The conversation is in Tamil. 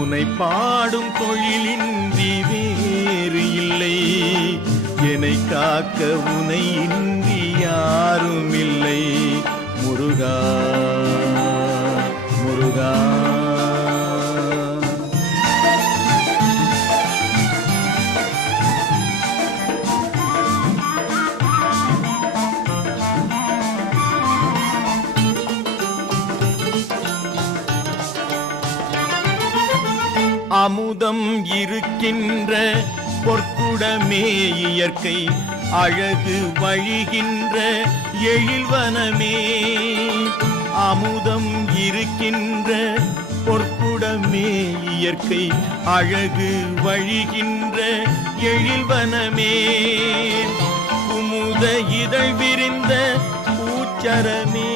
உனை பாடும் தொழிலின்றி வேறு இல்லை. என்னை காக்க உனை இன்றி யாரும் இல்லை. முருகா முருகா. அமுதம் இருக்கின்ற பொற்குடமே இயற்கை அழகு வழிகின்ற எழில்வனமே. அமுதம் இருக்கின்ற பொற்குடமே இயற்கை அழகு வழிகின்ற எழில்வனமே. குமுத இதழ் விரிந்த பூச்சரமே